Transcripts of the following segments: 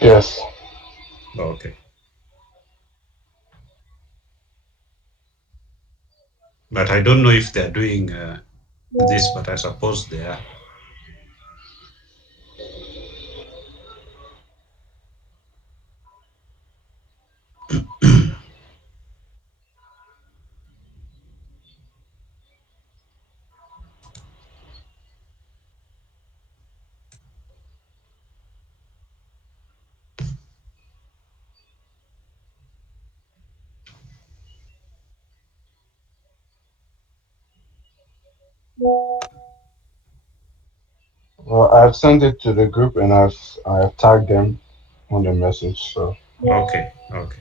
Yes. Okay. But I don't know if they're doing this, but I suppose they are. Well, I've sent it to the group and I've tagged them on the message. So Okay, okay.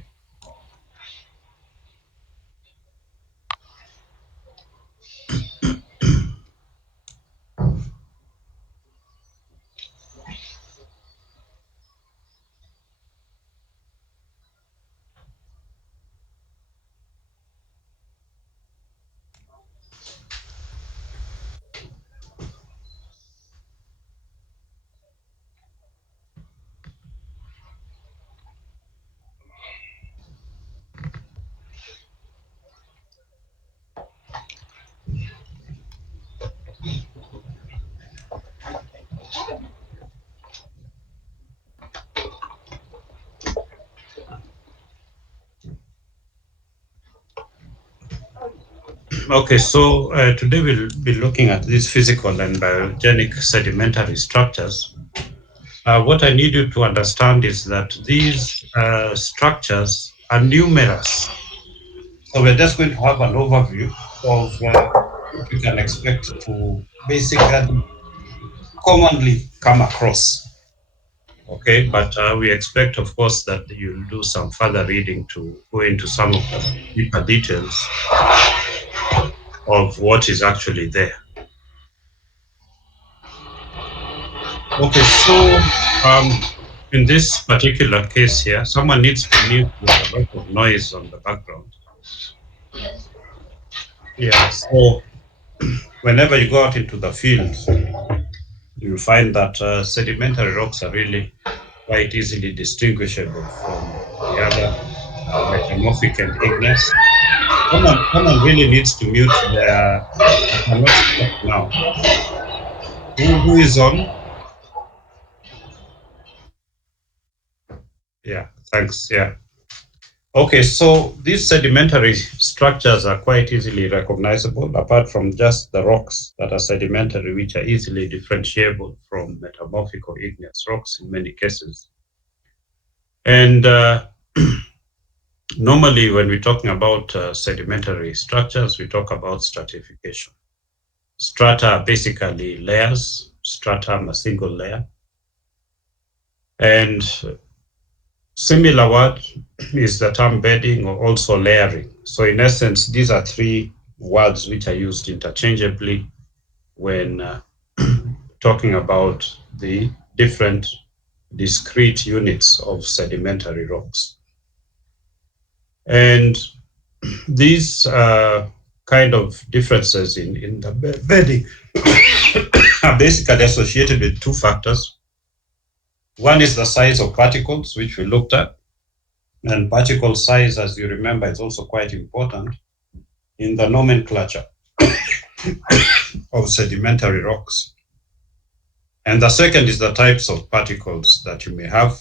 Okay, so today we'll be looking at these physical and biogenic sedimentary structures. What I need you to understand is that these structures are numerous. So we're just going to have an overview of what we can expect to basically commonly come across. Okay, but we expect, of course, that you'll do some further reading to go into some of the deeper details of what is actually there. Okay, so in this particular case here, someone needs to mute. There's a lot of noise on the background. Yeah, so whenever you go out into the field, you'll find that sedimentary rocks are really quite easily distinguishable from the other metamorphic and igneous. Someone really needs to mute their. I cannot talk now. Who is on? Yeah, thanks. Yeah. Okay, so these sedimentary structures are quite easily recognizable, apart from just the rocks that are sedimentary, which are easily differentiable from metamorphic or igneous rocks in many cases. And normally, when we're talking about sedimentary structures, we talk about stratification. Strata are basically layers, stratum a single layer, and similar word is the term bedding or also layering. So in essence, these are three words which are used interchangeably when talking about the different discrete units of sedimentary rocks. And these kind of differences in the bedding are basically associated with two factors. One is the size of particles, which we looked at. And particle size, as you remember, is also quite important in the nomenclature of sedimentary rocks. And the second is the types of particles that you may have.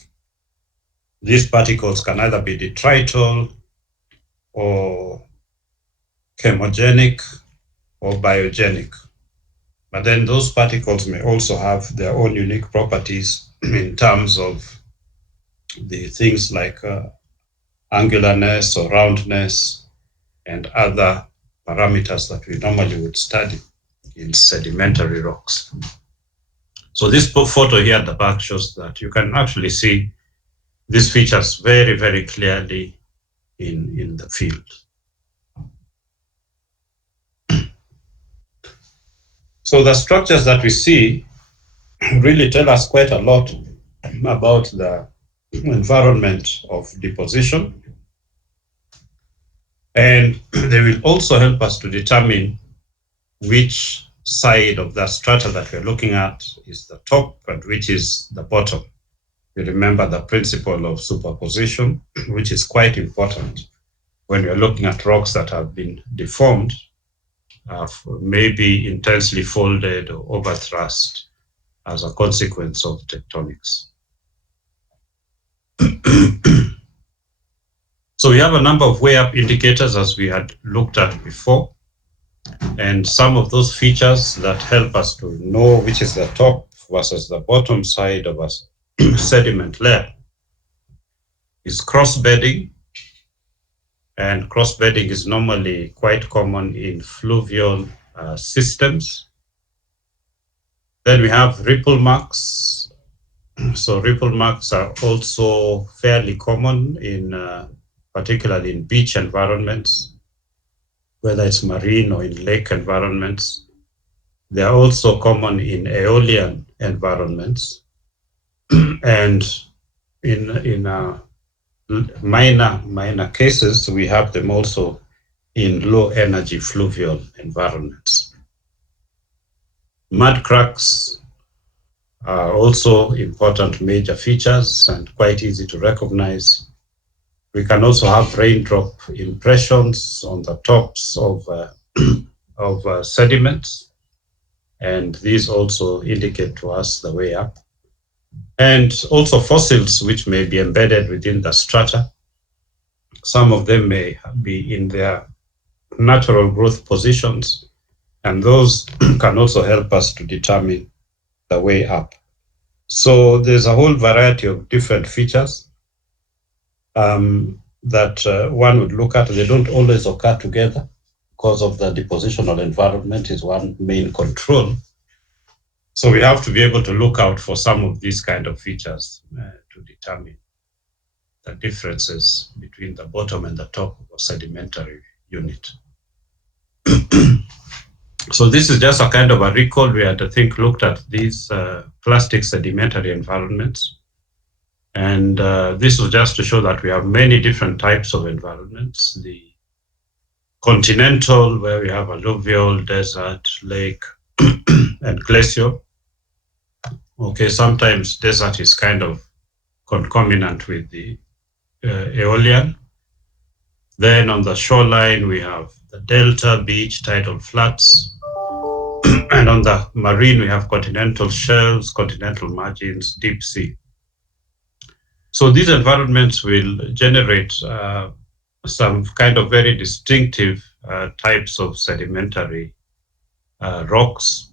These particles can either be detrital or chemogenic or biogenic. But then those particles may also have their own unique properties in terms of the things like angularness or roundness and other parameters that we normally would study in sedimentary rocks. So this photo here at the back shows that you can actually see these features very, very clearly in the field. So the structures that we see really tell us quite a lot about the environment of deposition. And they will also help us to determine which side of the strata that we're looking at is the top and which is the bottom. You remember the principle of superposition, which is quite important when you're looking at rocks that have been deformed, maybe intensely folded or overthrust as a consequence of tectonics. So we have a number of way-up indicators, as we had looked at before, and some of those features that help us to know which is the top versus the bottom side of a sediment layer is cross-bedding, and cross-bedding is normally quite common in fluvial systems. Then we have ripple marks. So ripple marks are also fairly common in particularly in beach environments, whether it's marine or in lake environments. They are also common in aeolian environments, and in minor cases, we have them also in low energy fluvial environments. Mud cracks are also important major features and quite easy to recognize. We can also have raindrop impressions on the tops of sediments, and these also indicate to us the way up. And also fossils which may be embedded within the strata. Some of them may be in their natural growth positions, and those can also help us to determine the way up. So there's a whole variety of different features that one would look at. They don't always occur together because of the depositional environment is one main control. So we have to be able to look out for some of these kind of features to determine the differences between the bottom and the top of a sedimentary unit. So this is just a kind of a recall. We had, I think, looked at these plastic sedimentary environments. And this was just to show that we have many different types of environments. The continental, where we have alluvial, desert, lake, and glacial. Okay, sometimes desert is kind of concomitant with the aeolian. Then on the shoreline, we have the delta, beach, tidal flats. And on the marine, we have continental shelves, continental margins, deep sea. So these environments will generate some kind of very distinctive types of sedimentary rocks,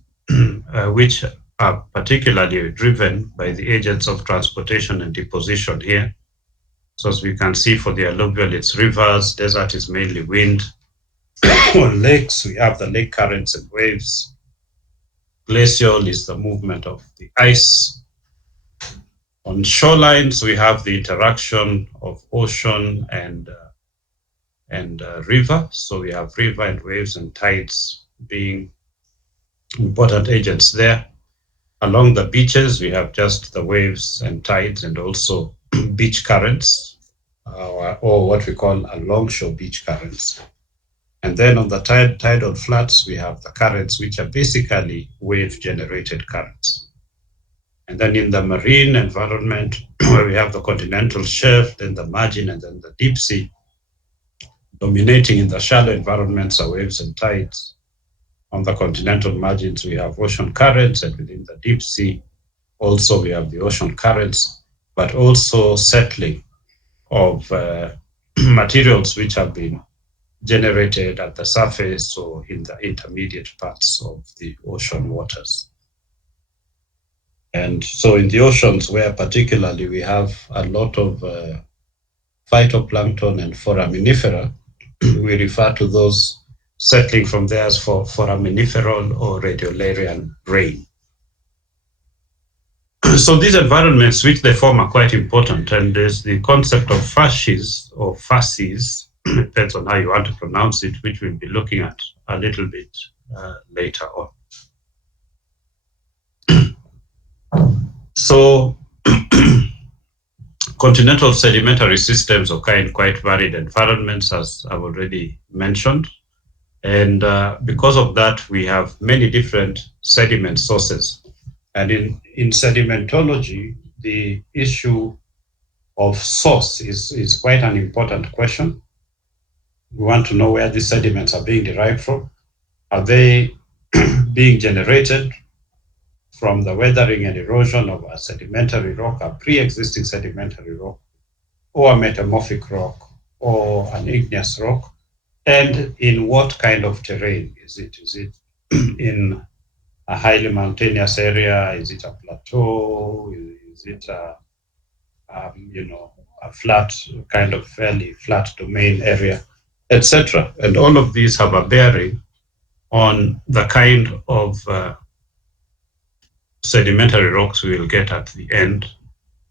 which are particularly driven by the agents of transportation and deposition here. So as we can see for the alluvial, it's rivers, desert is mainly wind. On lakes, we have the lake currents and waves. Glacial is the movement of the ice. On shorelines, we have the interaction of ocean and river. So we have river and waves and tides being important agents there. Along the beaches, we have just the waves and tides and also beach currents, or what we call alongshore beach currents. And then on the tidal flats, we have the currents, which are basically wave-generated currents. And then in the marine environment, where we have the continental shelf, then the margin, and then the deep sea, dominating in the shallow environments are waves and tides. On the continental margins, we have ocean currents, and within the deep sea, also we have the ocean currents, but also settling of materials which have been generated at the surface or in the intermediate parts of the ocean waters. And so in the oceans, where particularly we have a lot of phytoplankton and foraminifera, we refer to those settling from there as foraminiferal or radiolarian rain. So these environments which they form are quite important, and there's the concept of facies or facies, depends on how you want to pronounce it, which we'll be looking at a little bit later on. So continental sedimentary systems occur in quite varied environments, as I've already mentioned. And because of that, we have many different sediment sources. And in sedimentology, the issue of source is quite an important question. We want to know where these sediments are being derived from. Are they being generated from the weathering and erosion of a sedimentary rock, a pre-existing sedimentary rock, or a metamorphic rock, or an igneous rock? And in what kind of terrain is it? Is it in a highly mountainous area? Is it a plateau? Is it a flat, kind of fairly flat domain area, etc.? And all of these have a bearing on the kind of sedimentary rocks we will get at the end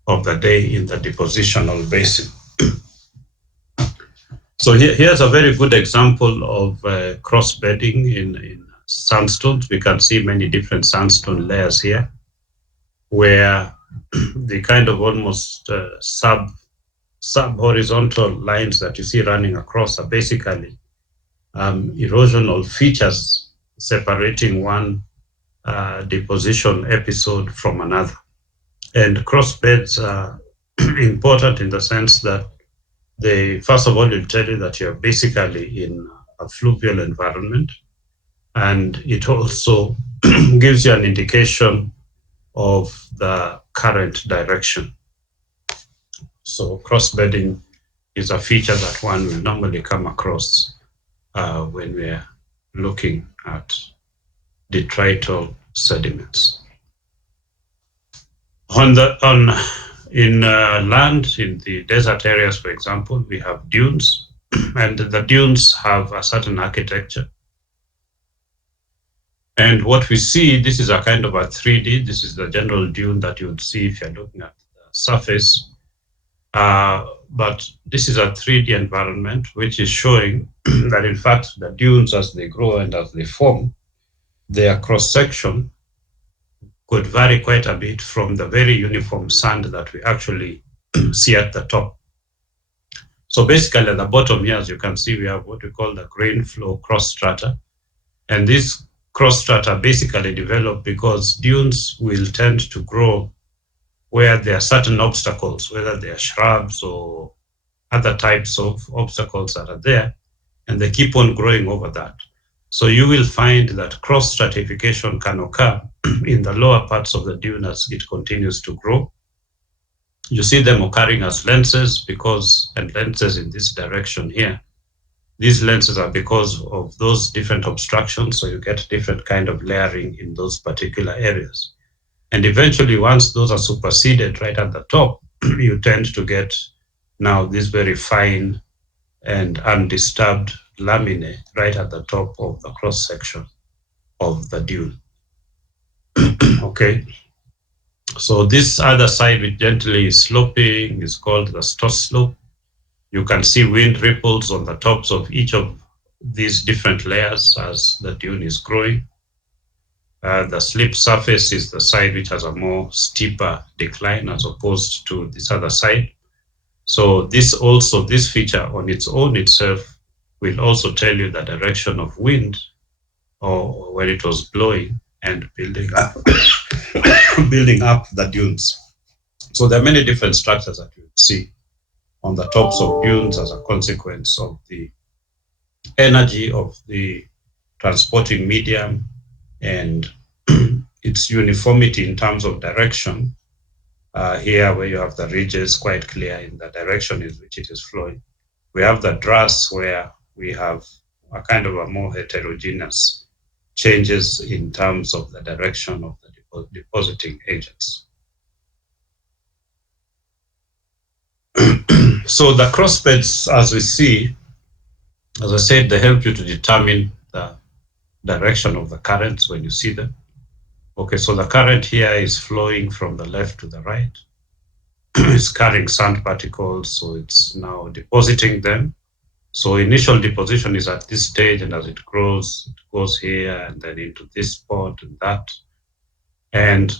of the day in the depositional basin. So here's a very good example of cross-bedding in sandstones. We can see many different sandstone layers here, where the kind of almost sub-horizontal lines that you see running across are basically erosional features separating one deposition episode from another. And crossbeds are important in the sense that they, first of all, will tell you that you're basically in a fluvial environment, and it also gives you an indication of the current direction. So crossbedding is a feature that one will normally come across when we're looking at detrital sediments. In land, in the desert areas, for example, we have dunes, and the dunes have a certain architecture. And what we see, this is a kind of a 3D. This is the general dune that you would see if you're looking at the surface. But this is a 3D environment, which is showing that, in fact, the dunes, as they grow and as they form, their cross-section could vary quite a bit from the very uniform sand that we actually see at the top. So basically at the bottom here, as you can see, we have what we call the grain flow cross strata. And these cross strata basically develop because dunes will tend to grow where there are certain obstacles, whether they are shrubs or other types of obstacles that are there, and they keep on growing over that. So you will find that cross stratification can occur in the lower parts of the dune as it continues to grow. You see them occurring as lenses and lenses in this direction here. These lenses are because of those different obstructions, so you get different kind of layering in those particular areas. And eventually, once those are superseded right at the top, you tend to get now this very fine and undisturbed laminae right at the top of the cross section of the dune. Okay, so this other side, which gently is sloping, is called the stoss slope. You can see wind ripples on the tops of each of these different layers as the dune is growing. The slip surface is the side which has a more steeper decline as opposed to this other side. So this feature on its own itself will also tell you the direction of wind or when it was blowing and building up building up the dunes. So there are many different structures that you see on the tops of dunes as a consequence of the energy of the transporting medium and its uniformity in terms of direction. Here, where you have the ridges quite clear in the direction in which it is flowing. We have the drass where we have a kind of a more heterogeneous changes in terms of the direction of the depositing agents. So the crossbeds, as we see, as I said, they help you to determine the direction of the currents when you see them. Okay, so the current here is flowing from the left to the right. It's carrying sand particles, so it's now depositing them. So initial deposition is at this stage, and as it grows, it goes here and then into this spot and that. And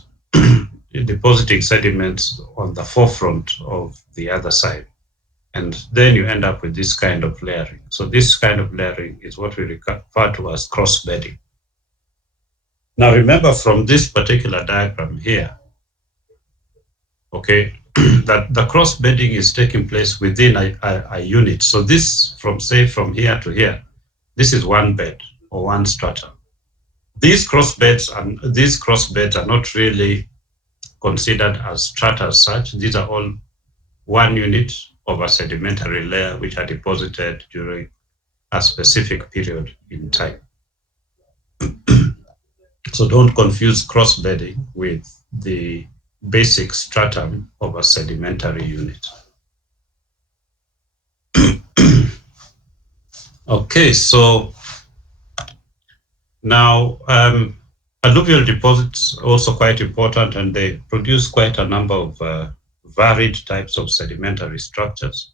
depositing sediments on the forefront of the other side. And then you end up with this kind of layering. So this kind of layering is what we refer to as cross-bedding. Now remember, from this particular diagram here, okay, that the cross bedding is taking place within a unit. So this, from say from here to here, this is one bed or one strata. These cross beds are not really considered as strata as such. These are all one unit of a sedimentary layer which are deposited during a specific period in time. So don't confuse cross bedding with the basic stratum of a sedimentary unit. Okay, so now alluvial deposits are also quite important, and they produce quite a number of varied types of sedimentary structures.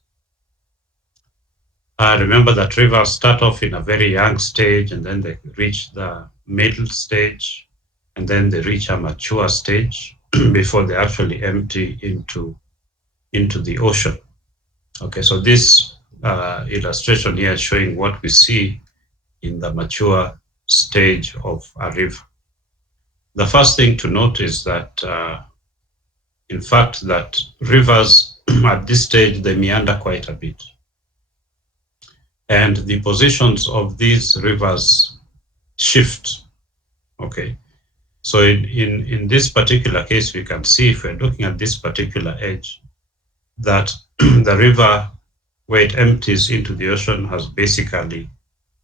Remember that rivers start off in a very young stage, and then they reach the middle stage, and then they reach a mature stage before they actually empty into the ocean. Okay, so this illustration here is showing what we see in the mature stage of a river. The first thing to note is that, in fact, that rivers at this stage, they meander quite a bit. And the positions of these rivers shift. Okay, so in this particular case, we can see, if we're looking at this particular edge, that the river, where it empties into the ocean, has basically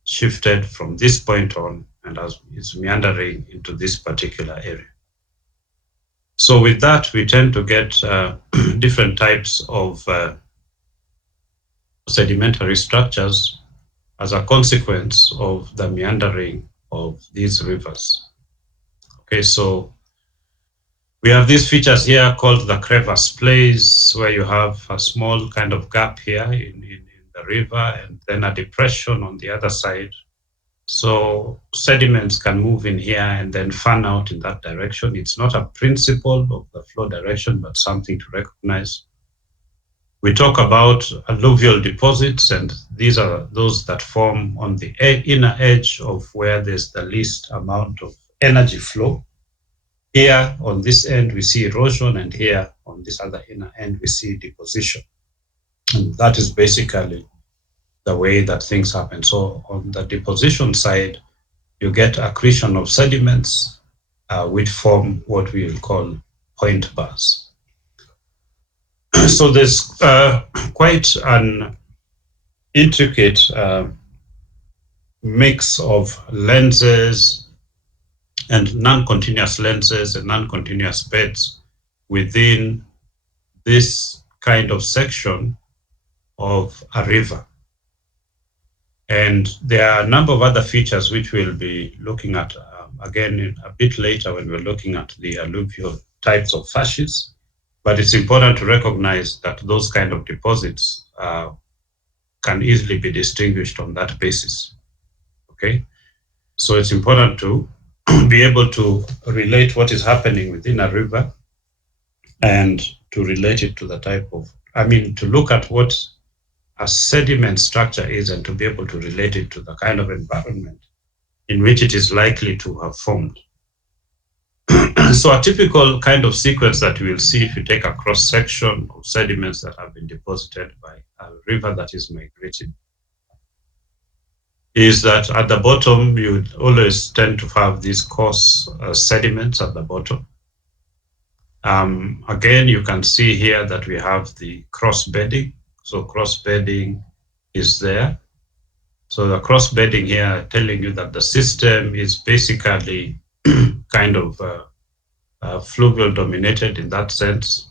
shifted from this point on and is meandering into this particular area. So with that, we tend to get different types of sedimentary structures as a consequence of the meandering of these rivers. Okay, so we have these features here called the crevasse plays, where you have a small kind of gap here in the river, and then a depression on the other side. So sediments can move in here and then fan out in that direction. It's not a principle of the flow direction, but something to recognize. We talk about alluvial deposits, and these are those that form on the inner edge of where there's the least amount of energy flow. Here on this end, we see erosion, and here on this other inner end, we see deposition. And that is basically the way that things happen. So on the deposition side, you get accretion of sediments, which form what we will call point bars. So there's quite an intricate mix of lenses and non-continuous lenses and non-continuous beds within this kind of section of a river. And there are a number of other features which we'll be looking at again a bit later when we're looking at the alluvial types of facies. But it's important to recognize that those kind of deposits can easily be distinguished on that basis. Okay, so it's important to be able to relate what is happening within a river and to relate it to the type of, to look at what a sediment structure is and to be able to relate it to the kind of environment in which it is likely to have formed. So a typical kind of sequence that you will see if you take a cross section of sediments that have been deposited by a river that is migrating is that at the bottom, you would always tend to have these coarse sediments at the bottom. Again, you can see here that we have the cross bedding. So cross bedding is there. So the cross bedding here telling you that the system is basically kind of fluvial dominated in that sense.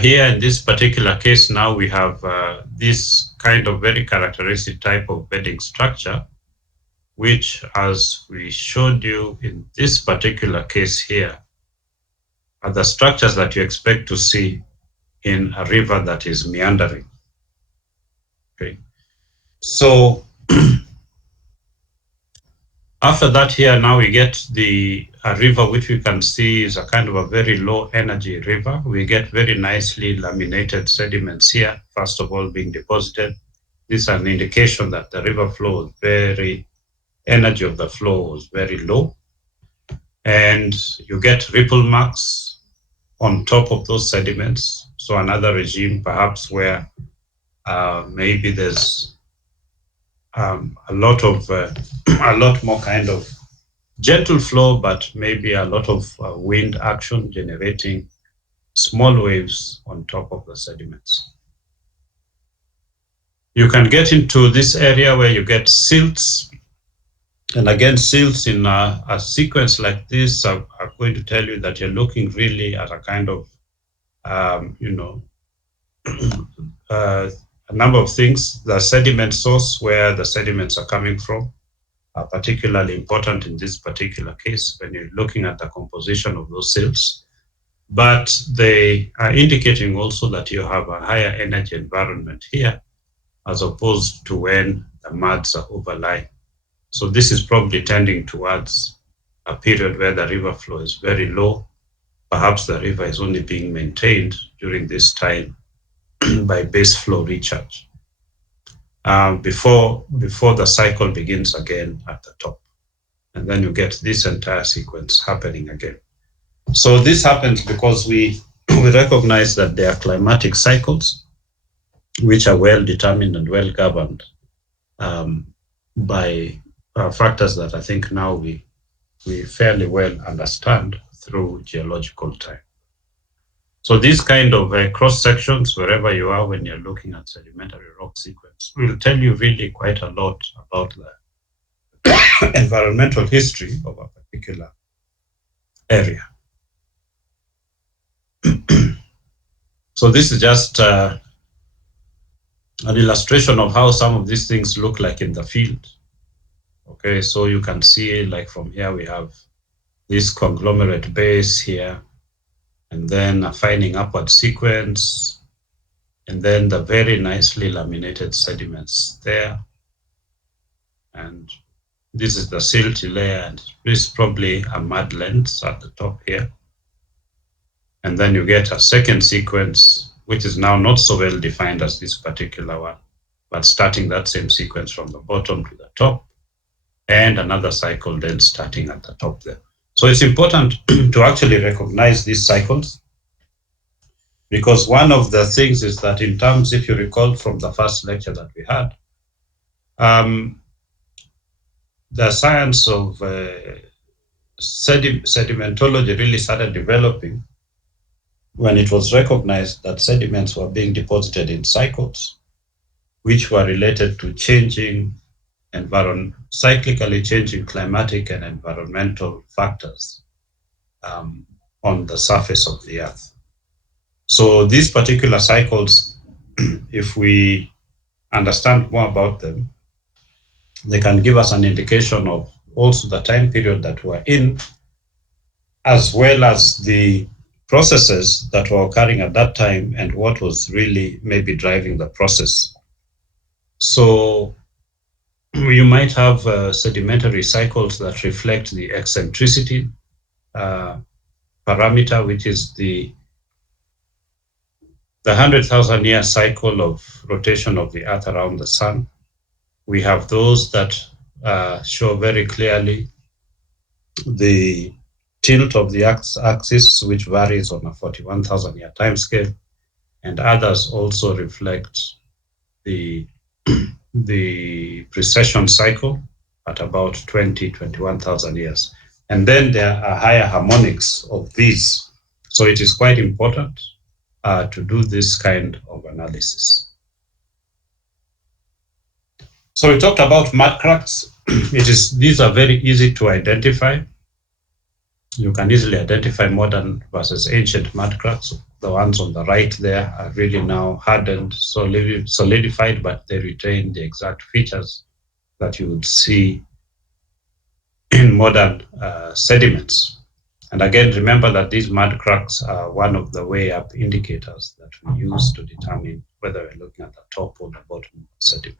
Here in this particular case, now we have this kind of very characteristic type of bedding structure, which, as we showed you in this particular case here, are the structures that you expect to see in a river that is meandering. Okay, so after that here, now we get a river which we can see is a kind of a very low energy river. We get very nicely laminated sediments here, first of all being deposited. This is an indication that the river flow was energy of the flow was very low. And you get ripple marks on top of those sediments. So another regime, perhaps where maybe there's a lot of a lot more kind of gentle flow, but maybe a lot of wind action generating small waves on top of the sediments. You can get into this area where you get silts. And again, silts in a sequence like this are going to tell you that you're looking really at a kind of, you know, a number of things. The sediment source, where the sediments are coming from, are particularly important in this particular case when you're looking at the composition of those silts. But they are indicating also that you have a higher energy environment here, as opposed to when the muds are overlying. So this is probably tending towards a period where the river flow is very low. Perhaps the river is only being maintained during this time by base flow recharge before the cycle begins again at the top. And then you get this entire sequence happening again. So this happens because we recognize that there are climatic cycles which are well determined and well governed by factors that I think now we fairly well understand through geological time. So these kind of cross sections, wherever you are when you're looking at sedimentary rock sequence, will tell you really quite a lot about the environmental history of a particular area. So this is just an illustration of how some of these things look like in the field. Okay, so you can see, like from here, we have this conglomerate base here, and then a fining upward sequence, and then the very nicely laminated sediments there. And this is the silty layer, and this is probably a mud lens at the top here. And then you get a second sequence, which is now not so well defined as this particular one, but starting that same sequence from the bottom to the top, and another cycle then starting at the top there. So it's important to actually recognize these cycles, because one of the things is that in terms, if you recall from the first lecture that we had, the science of sedimentology really started developing when it was recognized that sediments were being deposited in cycles, which were related to cyclically changing climatic and environmental factors on the surface of the earth. So these particular cycles, if we understand more about them, they can give us an indication of also the time period that we're in, as well as the processes that were occurring at that time and what was really maybe driving the process. So you might have sedimentary cycles that reflect the eccentricity parameter, which is the 100,000 year cycle of rotation of the earth around the sun. We have those that show very clearly the tilt of the axis, which varies on a 41,000 year timescale, and others also reflect the precession cycle at about 21,000 years. And then there are higher harmonics of these. So it is quite important to do this kind of analysis. So we talked about mud cracks. These are very easy to identify. You can easily identify modern versus ancient mud cracks. The ones on the right there are really now hardened, solidified, but they retain the exact features that you would see in modern sediments. And again, remember that these mud cracks are one of the way up indicators that we use to determine whether we're looking at the top or the bottom of the sediment.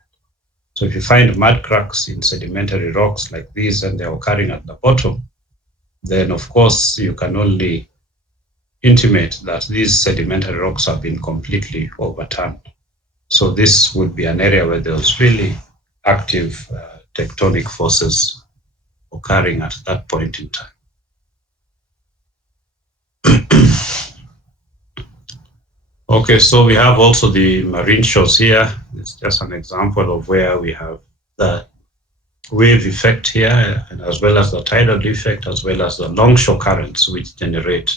So if you find mud cracks in sedimentary rocks like these and they're occurring at the bottom, then of course you can only intimate that these sedimentary rocks have been completely overturned. So this would be an area where there's really active tectonic forces occurring at that point in time. Okay, so we have also the marine shores here. It's just an example of where we have the wave effect here, and as well as the tidal effect, as well as the longshore currents, which generate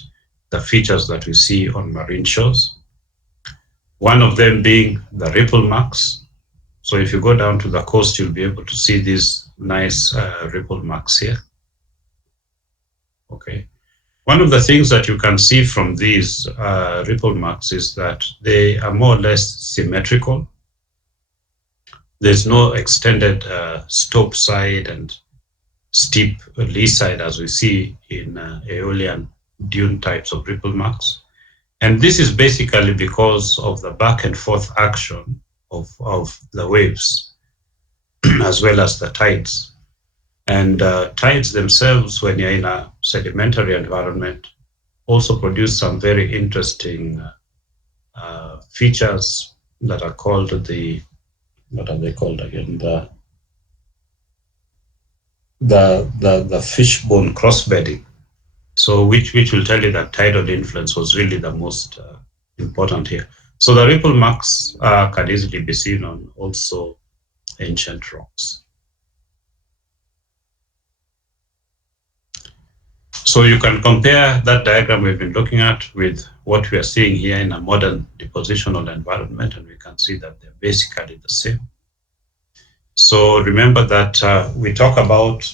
the features that we see on marine shores. One of them being the ripple marks. So if you go down to the coast, you'll be able to see these nice ripple marks here. Okay. One of the things that you can see from these ripple marks is that they are more or less symmetrical. There's no extended slope side and steep lee side as we see in aeolian dune types of ripple marks. And this is basically because of the back and forth action of the waves as well as the tides. And tides themselves, when you're in a sedimentary environment, also produce some very interesting features that are called what are they called again? The fishbone crossbedding. So which will tell you that tidal influence was really the most important here. So the ripple marks can easily be seen on also ancient rocks. So you can compare that diagram we've been looking at with what we are seeing here in a modern depositional environment, and we can see that they're basically the same. So remember that we talk about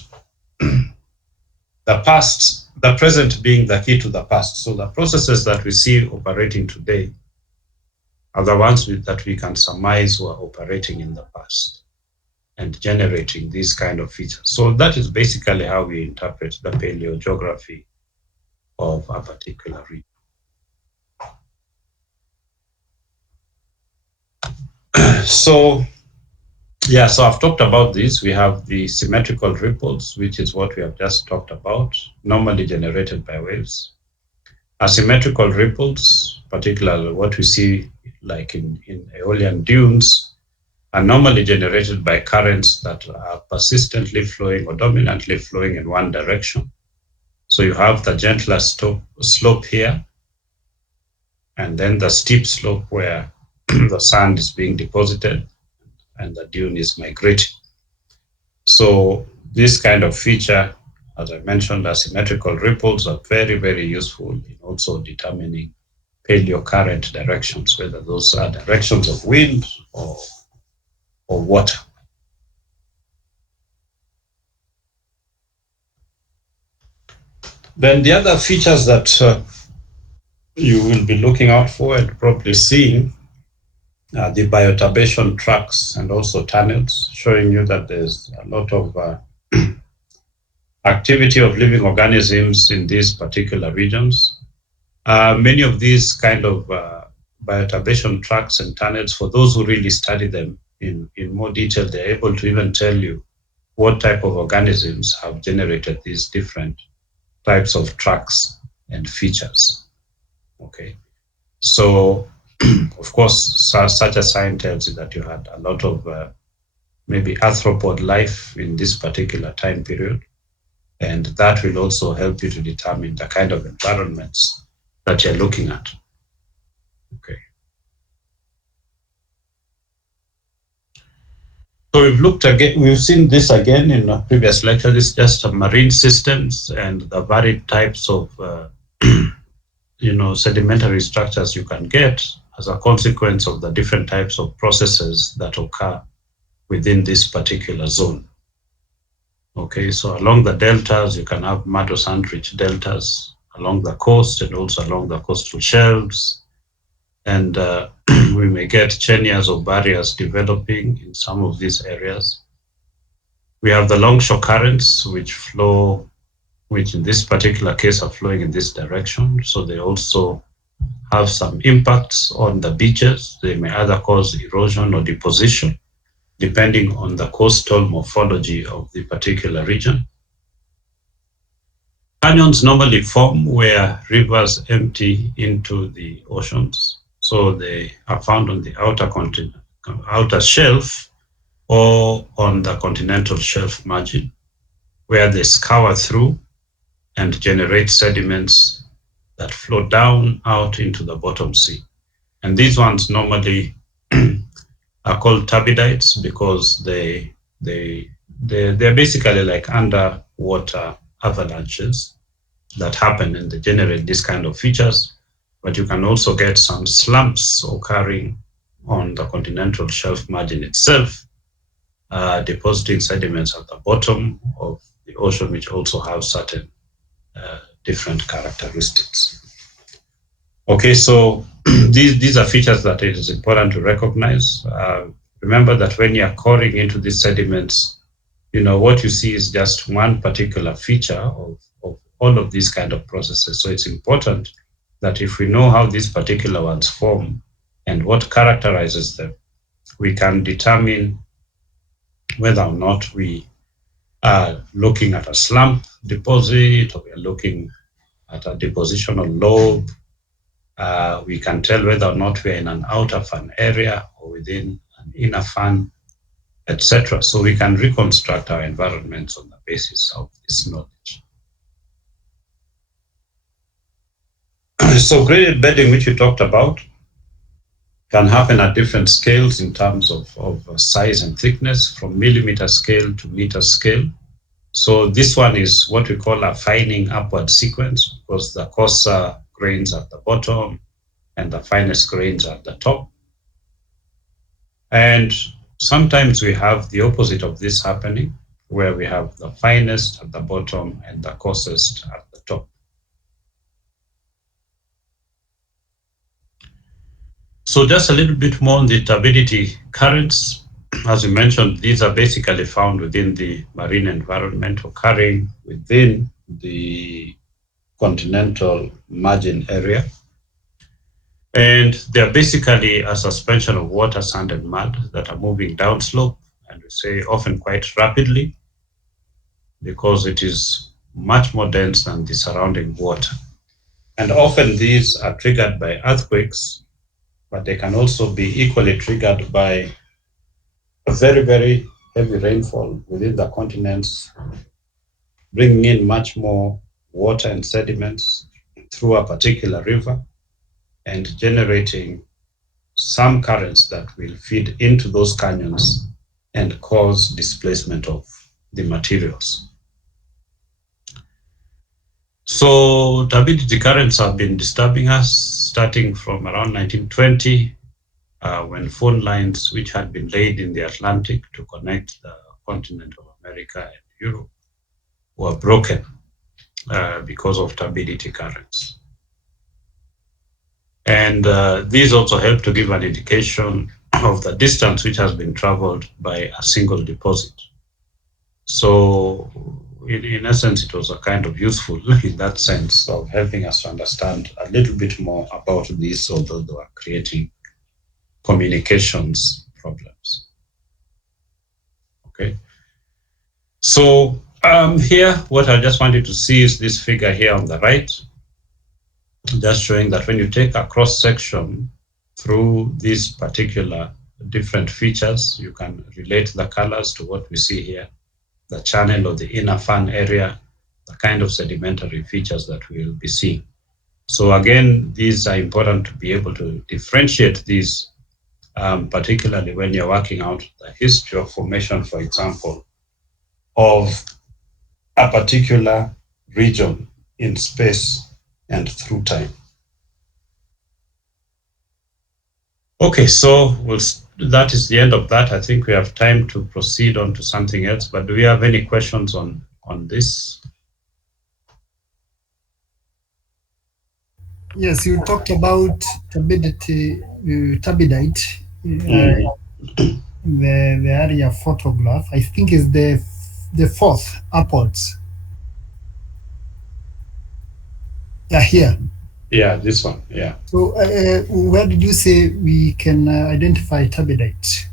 the past, the present being the key to the past. So the processes that we see operating today are the ones that we can surmise were operating in the past and generating these kind of features. So that is basically how we interpret the paleogeography of a particular region. So yeah, so I've talked about this. We have the symmetrical ripples, which is what we have just talked about, normally generated by waves. Asymmetrical ripples, particularly what we see like in aeolian dunes, are normally generated by currents that are persistently flowing or dominantly flowing in one direction. So you have the gentler slope here, and then the steep slope where the sand is being deposited and the dune is migrating. So this kind of feature, as I mentioned, asymmetrical ripples are very, very useful in also determining paleocurrent directions, whether those are directions of wind or water. Then the other features that you will be looking out for and probably seeing the bioturbation tracks and also tunnels, showing you that there's a lot of activity of living organisms in these particular regions. Many of these kind of bioturbation tracks and tunnels, for those who really study them in more detail, they're able to even tell you what type of organisms have generated these different types of tracks and features. Okay. So, of course, such a sign tells you that you had a lot of maybe arthropod life in this particular time period. And that will also help you to determine the kind of environments that you're looking at. Okay. So we've seen this again in a previous lecture. This is just marine systems and the varied types of sedimentary structures you can get as a consequence of the different types of processes that occur within this particular zone. Okay, so along the deltas, you can have mud or sand-rich deltas along the coast and also along the coastal shelves. And we may get chenias or barriers developing in some of these areas. We have the longshore currents, which in this particular case are flowing in this direction. So they also have some impacts on the beaches. They may either cause erosion or deposition, depending on the coastal morphology of the particular region. Canyons normally form where rivers empty into the oceans. So they are found on the outer shelf or on the continental shelf margin, where they scour through and generate sediments that flow down out into the bottom sea. And these ones normally are called turbidites because they're basically like underwater avalanches that happen and they generate this kind of features. But you can also get some slumps occurring on the continental shelf margin itself, depositing sediments at the bottom of the ocean, which also have certain different characteristics. Okay, so these are features that it is important to recognize. Remember that when you're coring into these sediments, what you see is just one particular feature of all of these kind of processes. So it's important that if we know how these particular ones form and what characterizes them, we can determine whether or not we are looking at a slump deposit or we are looking at a depositional lobe. We can tell whether or not we're in an outer fan area or within an inner fan, etc. So we can reconstruct our environments on the basis of this knowledge. So graded bedding, which we talked about, can happen at different scales in terms of size and thickness, from millimeter scale to meter scale. So this one is what we call a fining upward sequence, because the coarser grains at the bottom and the finest grains at the top. And sometimes we have the opposite of this happening, where we have the finest at the bottom and the coarsest at the top. So just a little bit more on the turbidity currents. As we mentioned, these are basically found within the marine environment, occurring within the continental margin area. And they're basically a suspension of water, sand, and mud that are moving downslope, and we say often quite rapidly, because it is much more dense than the surrounding water. And often these are triggered by earthquakes, but they can also be equally triggered by a very, very heavy rainfall within the continents, bringing in much more water and sediments through a particular river and generating some currents that will feed into those canyons and cause displacement of the materials. So turbidity currents have been disturbing us starting from around 1920, when phone lines which had been laid in the Atlantic to connect the continent of America and Europe were broken because of turbidity currents. And these also help to give an indication of the distance which has been traveled by a single deposit. So in essence, it was a kind of useful in that sense of helping us to understand a little bit more about this, although they were creating communications problems. Okay. So here, what I just wanted to see is this figure here on the right, just showing that when you take a cross section through these particular different features, you can relate the colors to what we see here, the channel or the inner fan area, the kind of sedimentary features that we will be seeing. So again, these are important to be able to differentiate these, particularly when you're working out the history of formation, for example, of a particular region in space and through time. Okay, so that is the end of that. I think we have time to proceed on to something else, but do we have any questions on this? Yes, you talked about turbidity, turbidite, the area photograph. I think is the fourth upwards. Yeah, here. Yeah, this one. Yeah. So where did you say we can identify turbidite?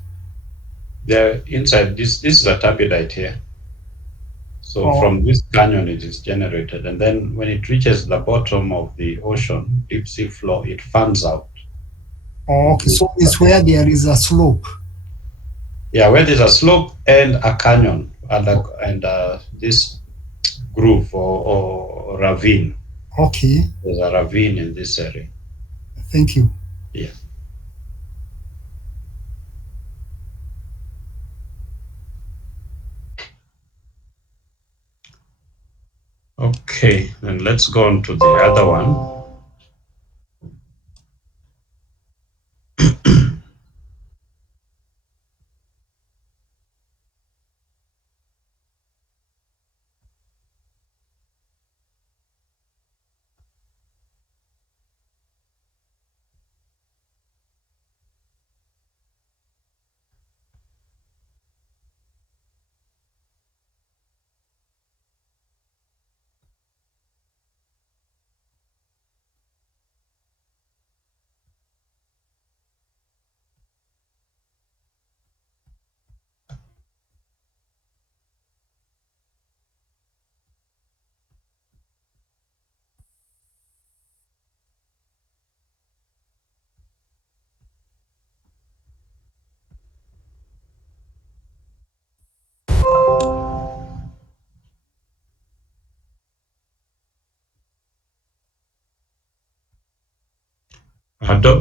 They're inside this is a turbidite here. So from this canyon it is generated, and then when it reaches the bottom of the ocean, deep sea floor, it fans out. Okay, so it's where there is a slope. Yeah, where there's a slope and a canyon and this groove or ravine. Okay. There's a ravine in this area. Thank you. Yeah. Okay, then let's go on to the other one.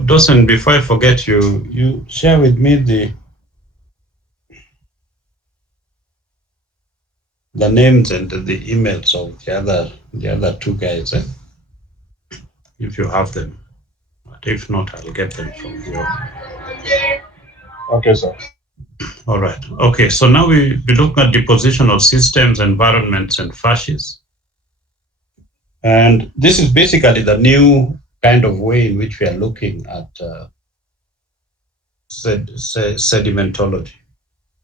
Dawson, before I forget, you share with me the names and the emails of the other two guys, if you have them. But if not, I'll get them from you. Okay, sir. All right. Okay. So now we look at depositional systems, environments, and facies. And this is basically the new kind of way in which we are looking at sedimentology.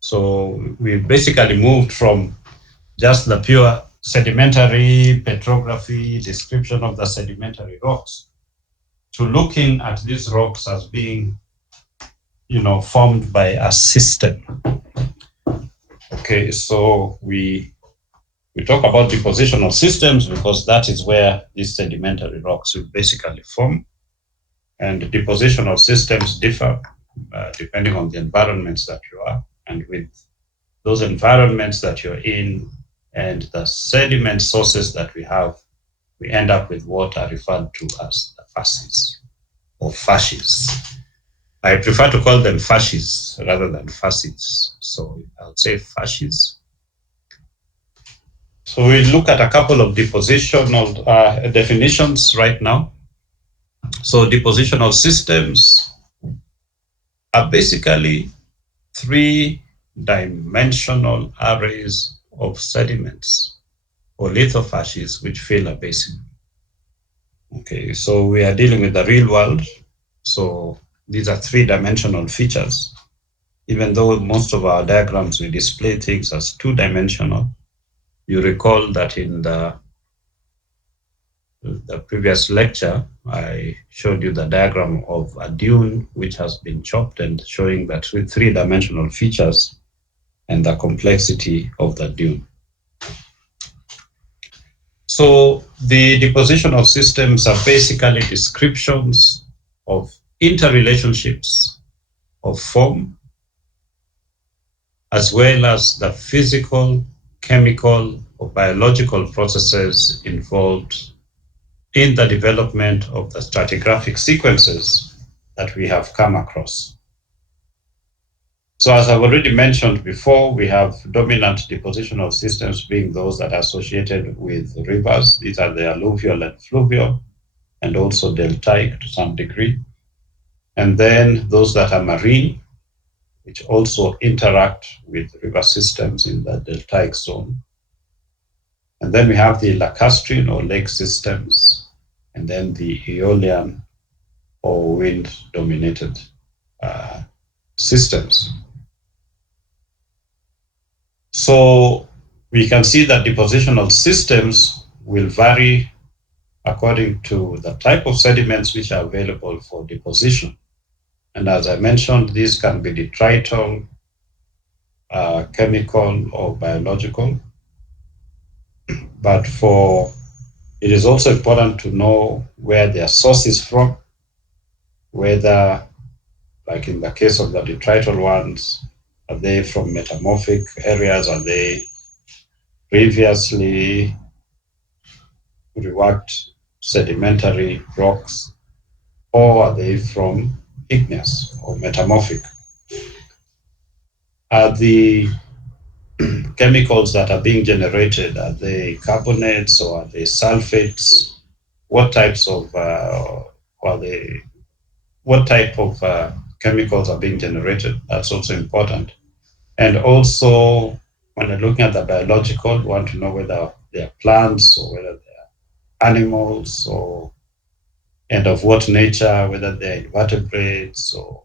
So we basically moved from just the pure sedimentary petrography description of the sedimentary rocks to looking at these rocks as being, formed by a system. Okay, so we talk about depositional systems because that is where these sedimentary rocks will basically form. And depositional systems differ depending on the environments that you are, and with those environments that you're in and the sediment sources that we have, we end up with what are referred to as the facies or facies. I prefer to call them facies rather than facies. So I'll say facies. So we look at a couple of depositional definitions right now. So depositional systems are basically three-dimensional arrays of sediments or lithofacies which fill a basin. Okay, so we are dealing with the real world. So these are three-dimensional features. Even though most of our diagrams we display things as two-dimensional, you recall that in the previous lecture, I showed you the diagram of a dune which has been chopped and showing the three-dimensional features and the complexity of the dune. So the depositional systems are basically descriptions of interrelationships of form, as well as the physical, chemical, or biological processes involved in the development of the stratigraphic sequences that we have come across. So as I've already mentioned before, we have dominant depositional systems being those that are associated with rivers. These are the alluvial and fluvial, and also deltaic to some degree. And then those that are marine, which also interact with river systems in the deltaic zone. And then we have the lacustrine or lake systems, and then the aeolian or wind-dominated systems. So we can see that depositional systems will vary according to the type of sediments which are available for deposition. And as I mentioned, these can be detrital, chemical, or biological. But it is also important to know where their source is from, whether, like in the case of the detrital ones, are they from metamorphic areas? Are they previously reworked sedimentary rocks? Or are they from igneous or metamorphic? The chemicals that are being generated? Are they carbonates or are they sulfates? What types of are they? What type of chemicals are being generated? That's also important. And also, when you're looking at the biological, you want to know whether they're plants or whether they're animals or and of what nature, whether they're invertebrates or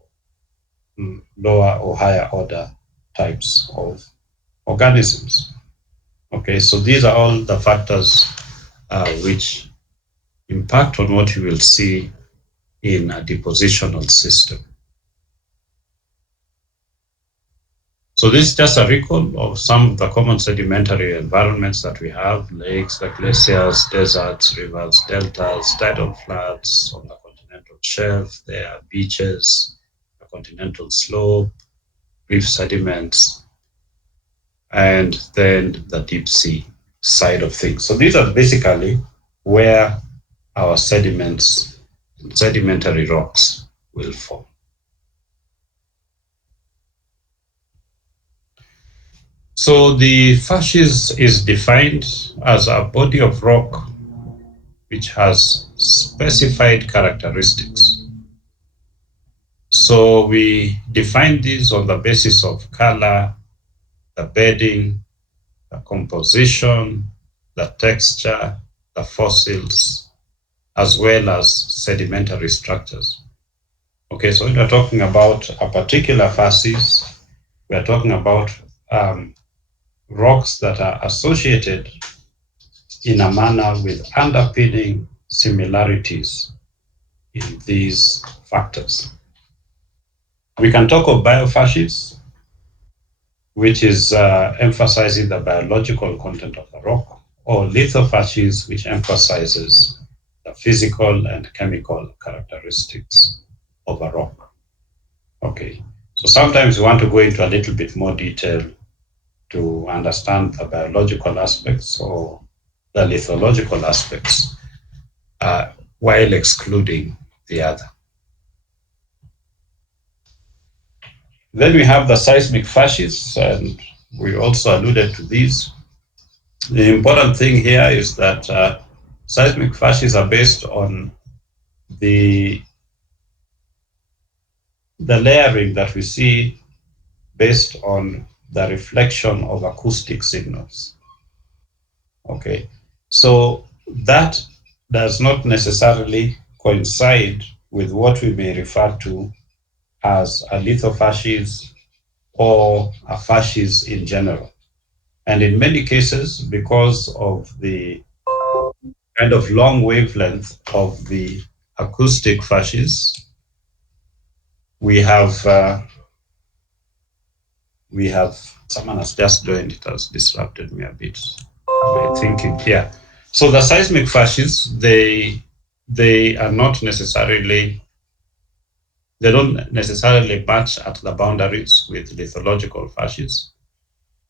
lower or higher order types of organisms. Okay, so these are all the factors which impact on what you will see in a depositional system. So this is just a recall of some of the common sedimentary environments that we have: lakes, the glaciers, deserts, rivers, deltas, tidal floods on the continental shelf. There are beaches, the continental slope, reef sediments, and then the deep sea side of things. So these are basically where our sediments, sedimentary rocks will form. So the facies is defined as a body of rock which has specified characteristics. So we define these on the basis of color, the bedding, the composition, the texture, the fossils, as well as sedimentary structures. Okay, so when we're talking about a particular facies, we're talking about rocks that are associated in a manner with underpinning similarities in these factors. We can talk of biofascies, which is emphasizing the biological content of the rock, or lithofascies, which emphasizes the physical and chemical characteristics of a rock. Okay, so sometimes we want to go into a little bit more detail to understand the biological aspects or the lithological aspects while excluding the other. Then we have the seismic facies, and we also alluded to these. The important thing here is that seismic facies are based on the layering that we see based on the reflection of acoustic signals. Okay, so that does not necessarily coincide with what we may refer to as a lithofacies or a facies in general. And in many cases, because of the kind of long wavelength of the acoustic facies, we have someone has just joined. It has disrupted me a bit. My thinking here. So the seismic facies, they are not necessarily, they don't necessarily match at the boundaries with lithological facies.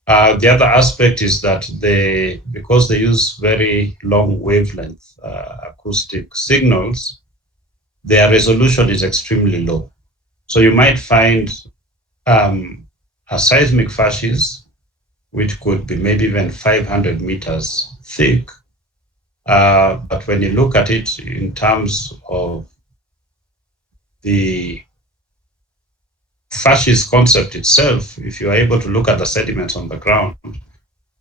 The other aspect is that because they use very long wavelength acoustic signals, their resolution is extremely low. So you might find a seismic facies, which could be maybe even 500 meters thick. But when you look at it in terms of the facies concept itself, if you are able to look at the sediments on the ground,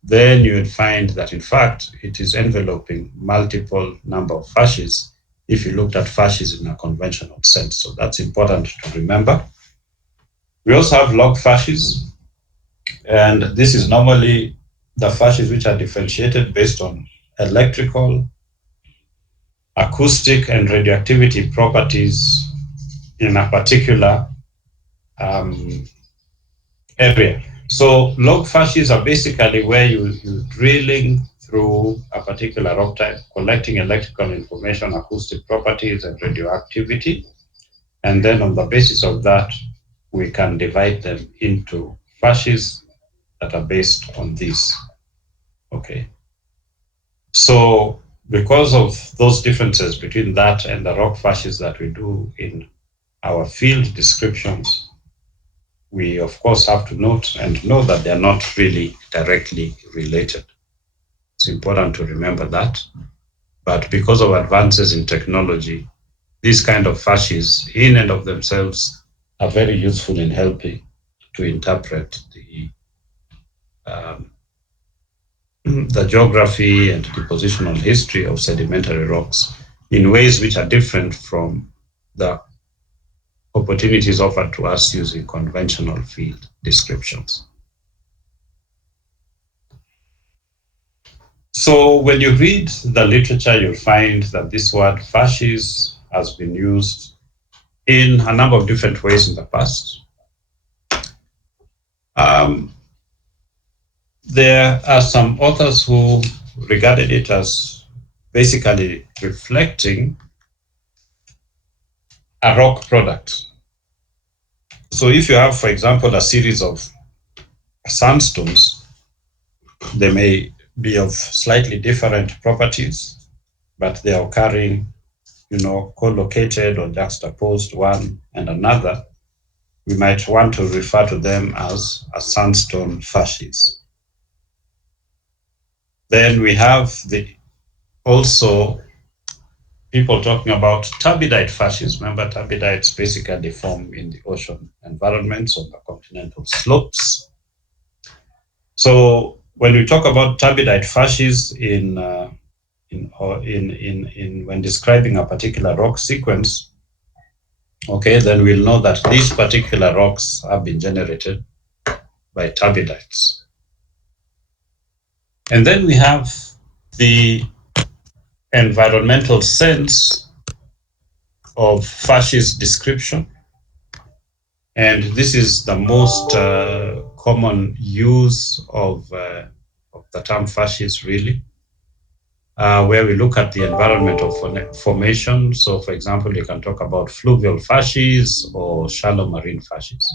then you would find that in fact it is enveloping multiple number of facies if you looked at facies in a conventional sense. So that's important to remember. We also have log facies, and this is normally the facies which are differentiated based on electrical, acoustic, and radioactivity properties in a particular area. So log facies are basically where you're drilling through a particular rock type, collecting electrical information, acoustic properties, and radioactivity. And then on the basis of that, we can divide them into facies that are based on this. Okay. So because of those differences between that and the rock facies that we do in our field descriptions, we of course have to note and know that they are not really directly related. It's important to remember that. But because of advances in technology, these kind of facies in and of themselves are very useful in helping to interpret um, the geography and depositional history of sedimentary rocks in ways which are different from the opportunities offered to us using conventional field descriptions. So when you read the literature, you'll find that this word facies has been used in a number of different ways in the past. There are some authors who regarded it as basically reflecting a rock product. So if you have, for example, a series of sandstones, they may be of slightly different properties, but they are occurring, co-located or juxtaposed one and another. We might want to refer to them as a sandstone facies. Then we have also people talking about turbidite facies. Remember, turbidites basically form in the ocean environments on the continental slopes. So when we talk about turbidite facies when describing a particular rock sequence, okay, then we'll know that these particular rocks have been generated by turbidites. And then we have the environmental sense of facies description. And this is the most common use of the term facies, really, where we look at the environment of formation. So, for example, you can talk about fluvial facies or shallow marine facies.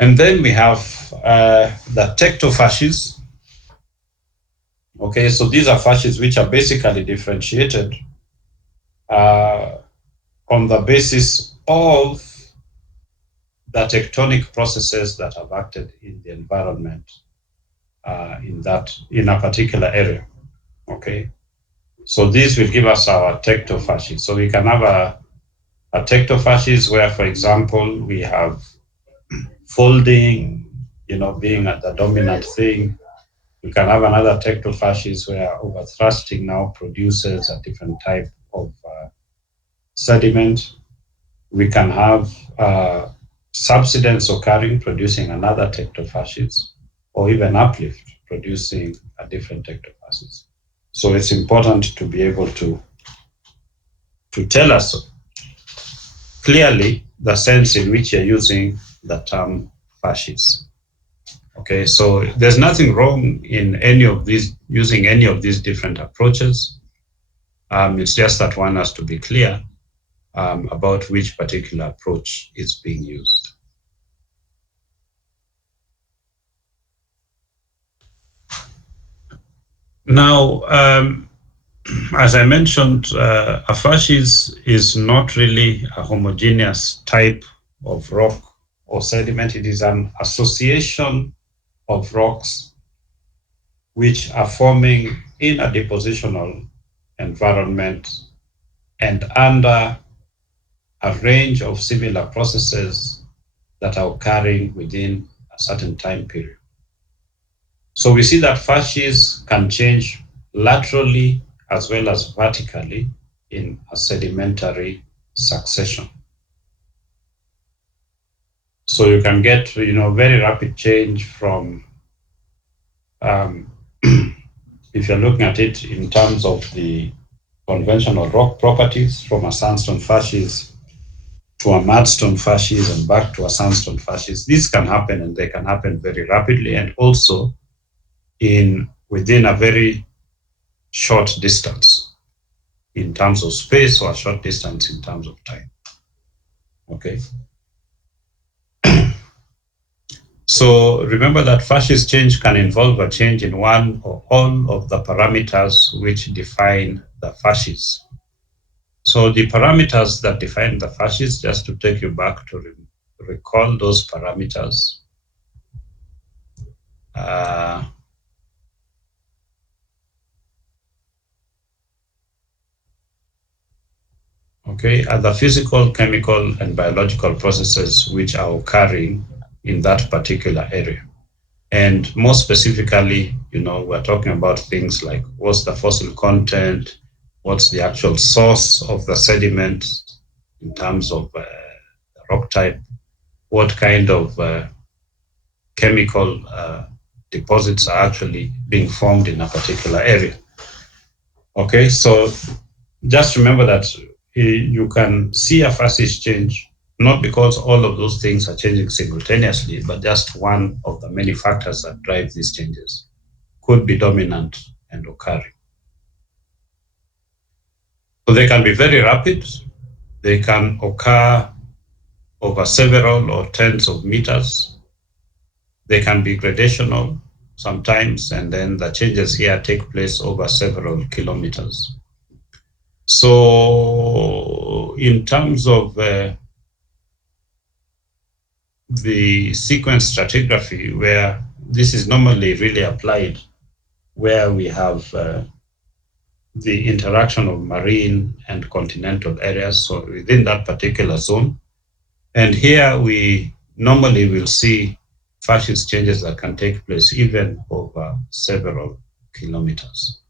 And then we have the tectofacies. Okay, so these are facies which are basically differentiated on the basis of the tectonic processes that have acted in the environment in a particular area. Okay, so this will give us our tectofacies. So we can have a tectofacies where, for example, we have folding, being the dominant thing. We can have another tectofacies where overthrusting now produces a different type of sediment. We can have subsidence occurring, producing another tectofacies, or even uplift, producing a different tectofacies. So it's important to be able to tell us clearly the sense in which you're using the term facies. Okay, so there's nothing wrong in any of these, using any of these different approaches. It's just that one has to be clear about which particular approach is being used. Now, as I mentioned, a facies is not really a homogeneous type of rock or sediment. It is an association of rocks which are forming in a depositional environment and under a range of similar processes that are occurring within a certain time period. So we see that facies can change laterally as well as vertically in a sedimentary succession. So you can get, very rapid change from, if you're looking at it in terms of the conventional rock properties, from a sandstone facies to a mudstone facies and back to a sandstone facies. This can happen, and they can happen very rapidly, and also within a very short distance in terms of space, or a short distance in terms of time. Okay. So remember that facies change can involve a change in one or all of the parameters which define the facies. So the parameters that define the facies, just to take you back to recall those parameters. Okay, are the physical, chemical, and biological processes which are occurring in that particular area. And more specifically, we're talking about things like what's the fossil content, what's the actual source of the sediment in terms of the rock type, what kind of chemical deposits are actually being formed in a particular area. Okay, so just remember that you can see a facies change, not because all of those things are changing simultaneously, but just one of the many factors that drive these changes could be dominant and occurring. So they can be very rapid, they can occur over several or tens of meters, they can be gradational sometimes, and then the changes here take place over several kilometers. So in terms of the sequence stratigraphy, where this is normally really applied, where we have the interaction of marine and continental areas, so within that particular zone. And here we normally will see facies changes that can take place even over several kilometers.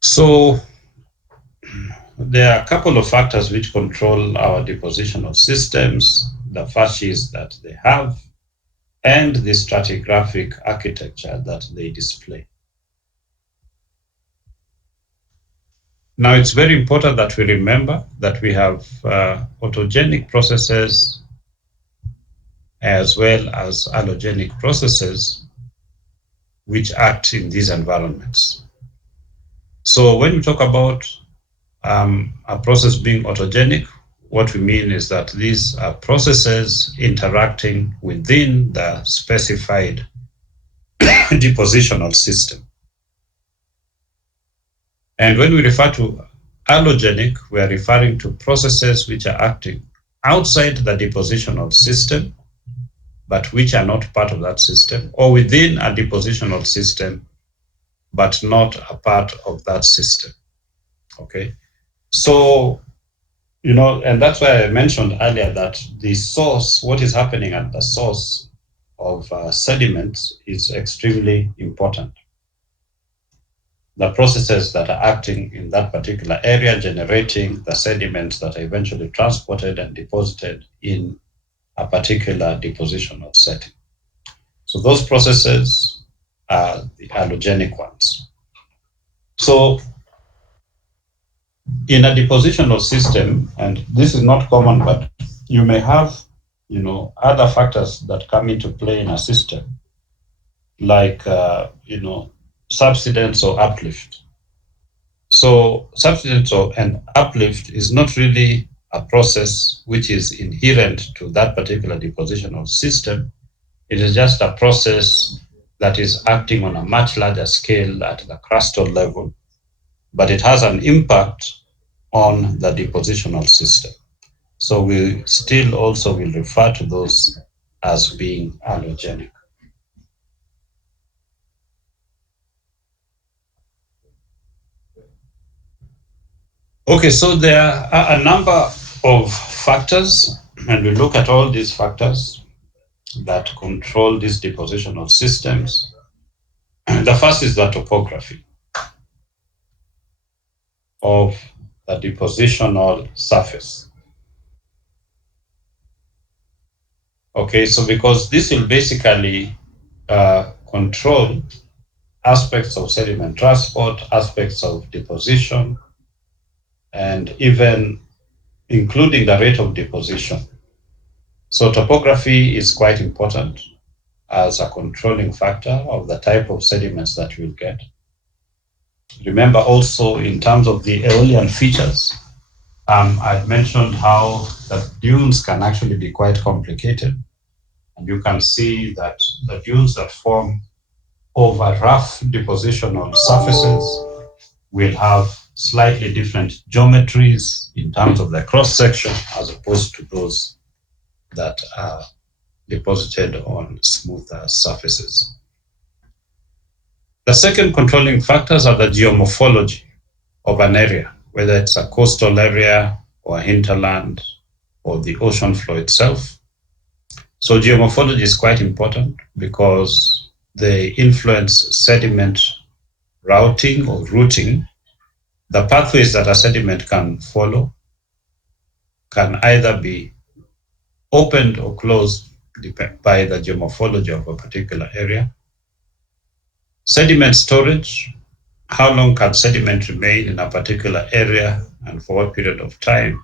So there are a couple of factors which control our depositional systems, the facies that they have, and the stratigraphic architecture that they display. Now, it's very important that we remember that we have autogenic processes as well as allogenic processes which act in these environments. So when we talk about a process being autogenic, what we mean is that these are processes interacting within the specified depositional system. And when we refer to allogenic, we are referring to processes which are acting outside the depositional system, but which are not part of that system, or within a depositional system, but not a part of that system. Okay. So, and that's why I mentioned earlier that the source, what is happening at the source of sediments is extremely important. The processes that are acting in that particular area, generating the sediments that are eventually transported and deposited in a particular depositional setting. So those processes are the allogenic ones. So in a depositional system, and this is not common, but you may have, other factors that come into play in a system, like, subsidence or uplift. So subsidence and uplift is not really a process which is inherent to that particular depositional system. It is just a process that is acting on a much larger scale at the crustal level, but it has an impact on the depositional system. So we still also will refer to those as being allogenic. Okay, so there are a number of factors, and we look at all these factors that control these depositional systems. The first is the topography of the depositional surface. Okay, so because this will basically control aspects of sediment transport, aspects of deposition, and even including the rate of deposition. So topography is quite important as a controlling factor of the type of sediments that you'll get. Remember also in terms of the aeolian features, I mentioned how the dunes can actually be quite complicated. And you can see that the dunes that form over rough depositional surfaces will have slightly different geometries in terms of the cross section as opposed to those that are deposited on smoother surfaces. The second controlling factors are the geomorphology of an area, whether it's a coastal area or a hinterland or the ocean floor itself. So geomorphology is quite important because they influence sediment routing or routing. The pathways that a sediment can follow can either be opened or closed by the geomorphology of a particular area. Sediment storage, how long can sediment remain in a particular area and for what period of time,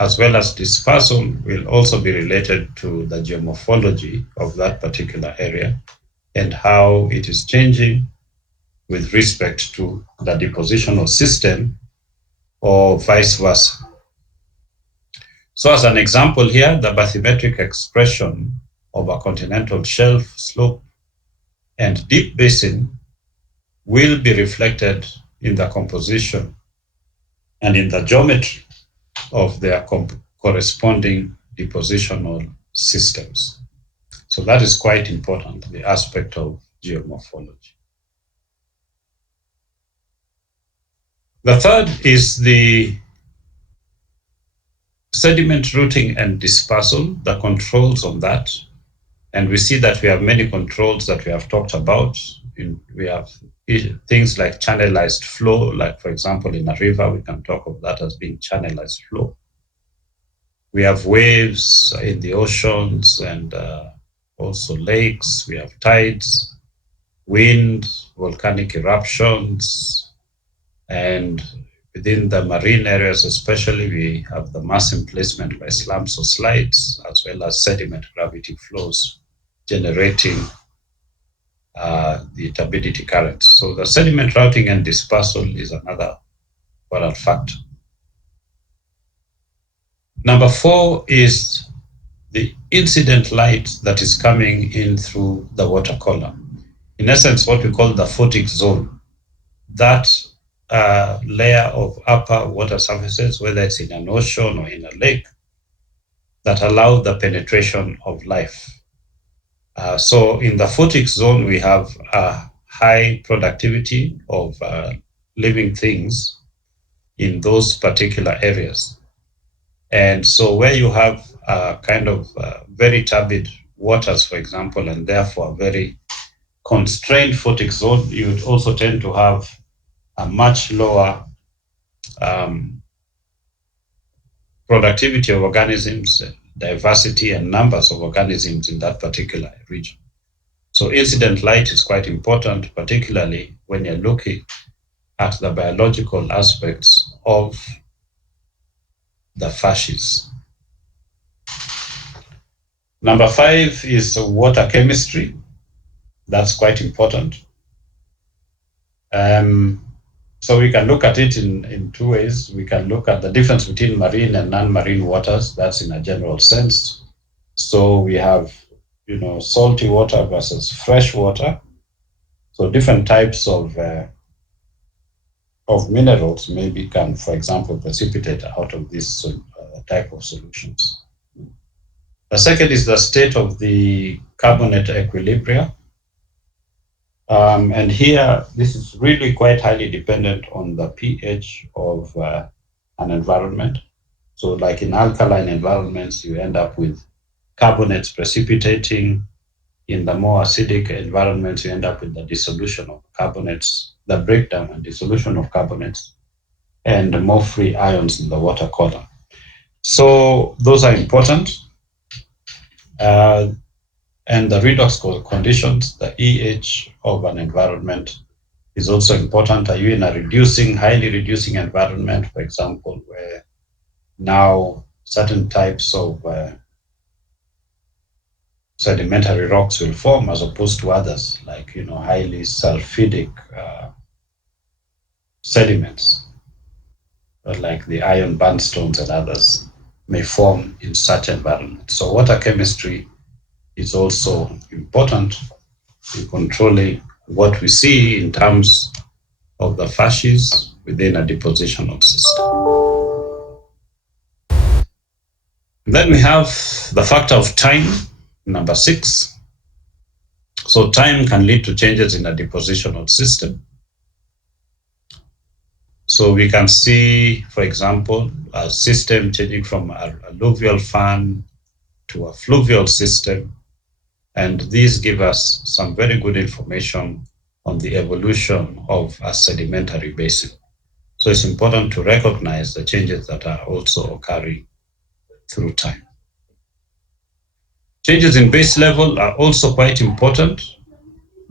as well as dispersal, will also be related to the geomorphology of that particular area and how it is changing with respect to the depositional system or vice versa. So as an example here, the bathymetric expression of a continental shelf, slope, and deep basin will be reflected in the composition and in the geometry of their corresponding depositional systems. So that is quite important, the aspect of geomorphology. The third is the sediment routing and dispersal, the controls on that. And we see that we have many controls that we have talked about. We have things like channelized flow, like for example, in a river, we can talk of that as being channelized flow. We have waves in the oceans and also lakes. We have tides, wind, volcanic eruptions, and within the marine areas especially, we have the mass emplacement by slumps or slides, as well as sediment gravity flows generating the turbidity currents. So the sediment routing and dispersal is another important factor. Number 4 is the incident light that is coming in through the water column. In essence, what we call the photic zone. That layer of upper water surfaces, whether it's in an ocean or in a lake, that allow the penetration of life. So in the photic zone, we have a high productivity of living things in those particular areas. And so where you have kind of very turbid waters, for example, and therefore a very constrained photic zone, you would also tend to have a much lower productivity of organisms, diversity and numbers of organisms in that particular region. So incident light is quite important, particularly when you're looking at the biological aspects of the facies. Number 5 is water chemistry. That's quite important. So we can look at it in 2 ways. We can look at the difference between marine and non-marine waters. That's in a general sense. So we have, salty water versus fresh water. So different types of minerals maybe can, for example, precipitate out of this type of solutions. The second is the state of the carbonate equilibria. And here, this is really quite highly dependent on the pH of an environment. So like in alkaline environments, you end up with carbonates precipitating. In the more acidic environments, you end up with the dissolution of carbonates, the breakdown and dissolution of carbonates, and more free ions in the water column. So those are important. And the redox conditions, the EH of an environment is also important. Are you in a highly reducing environment, for example, where now certain types of sedimentary rocks will form as opposed to others, like, highly sulfidic sediments, like the iron bandstones and others may form in such environments. So water chemistry is also important in controlling what we see in terms of the facies within a depositional system. And then we have the factor of time, number 6. So time can lead to changes in a depositional system. So we can see, for example, a system changing from an alluvial fan to a fluvial system. And these give us some very good information on the evolution of a sedimentary basin. So it's important to recognize the changes that are also occurring through time. Changes in base level are also quite important.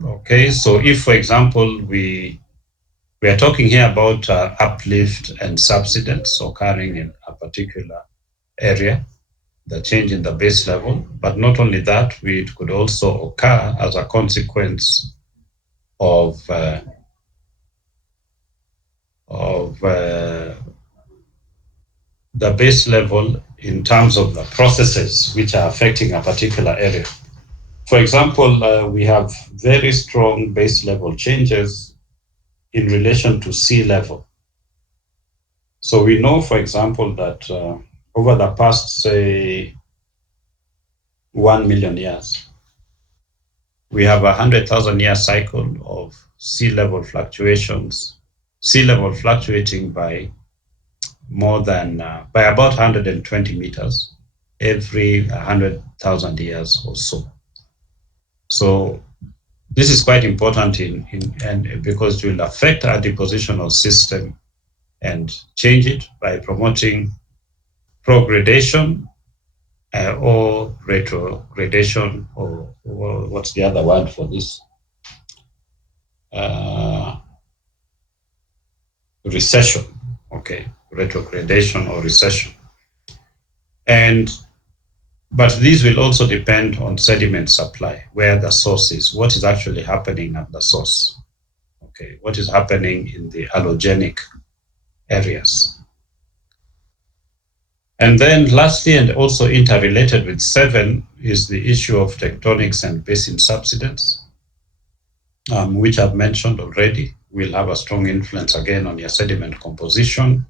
Okay, so if, for example, we are talking here about uplift and subsidence occurring in a particular area, the change in the base level, but not only that, it could also occur as a consequence of the base level in terms of the processes which are affecting a particular area. For example, we have very strong base level changes in relation to sea level. So we know, for example, that over the past, say, 1 million years, we have 100,000 year cycle of sea level fluctuations, sea level fluctuating by more than, by about 120 meters every 100,000 years or so. So this is quite important and because it will affect our depositional system and change it by promoting progradation or retrogradation, or what's the other word for this? Recession. Okay, retrogradation or recession. But these will also depend on sediment supply, where the source is, what is actually happening at the source. Okay, what is happening in the allogenic areas. And then lastly, and also interrelated with 7, is the issue of tectonics and basin subsidence, which I've mentioned already, will have a strong influence again on your sediment composition.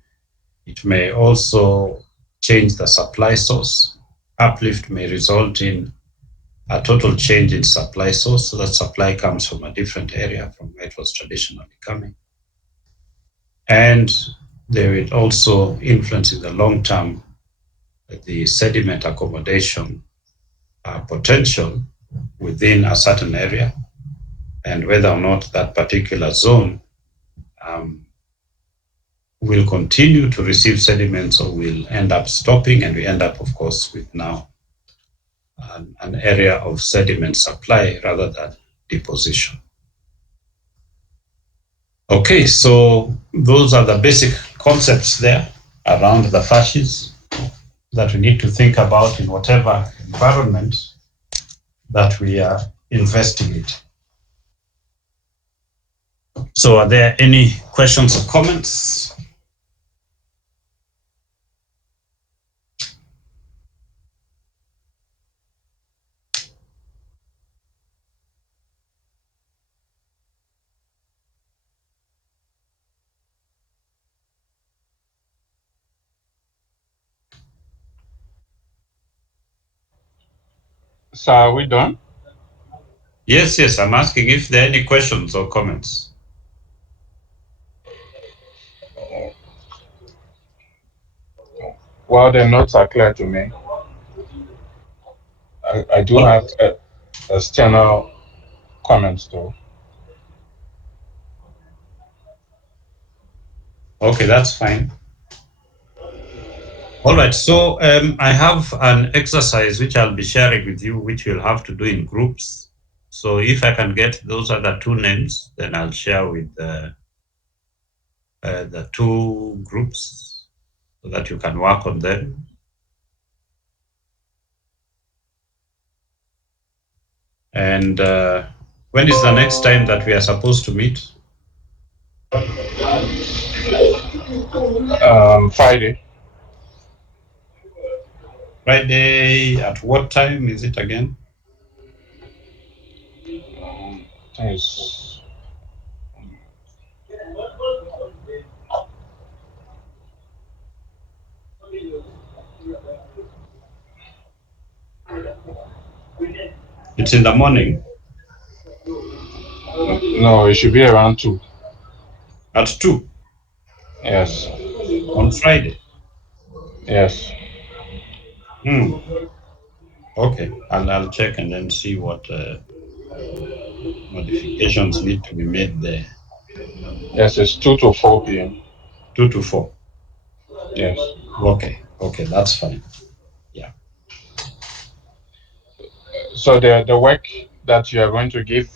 It may also change the supply source. Uplift may result in a total change in supply source, so that supply comes from a different area from where it was traditionally coming. And they will also influence in the long term the sediment accommodation potential within a certain area, and whether or not that particular zone will continue to receive sediments or will end up stopping, and we end up, of course, with now an area of sediment supply rather than deposition. Okay, so those are the basic concepts there around the facies that we need to think about in whatever environment that we are investigating. So are there any questions or comments? So are we done? Yes, I'm asking if there are any questions or comments. Well, the notes are clear to me. I do have external comments though. Okay, that's fine. All right, so I have an exercise which I'll be sharing with you, which you'll have to do in groups. So if I can get those other 2 names, then I'll share with the 2 groups so that you can work on them. And when is the next time that we are supposed to meet? Friday. Friday, at what time is it again? I think it's It's in the morning. No, it should be around 2. At 2 Yes. on Friday. Yes. Okay, I'll check and then see what modifications need to be made there. Yes, it's 2 to 4 p.m. 2 to 4. Yes. Okay, that's fine. So the work that you are going to give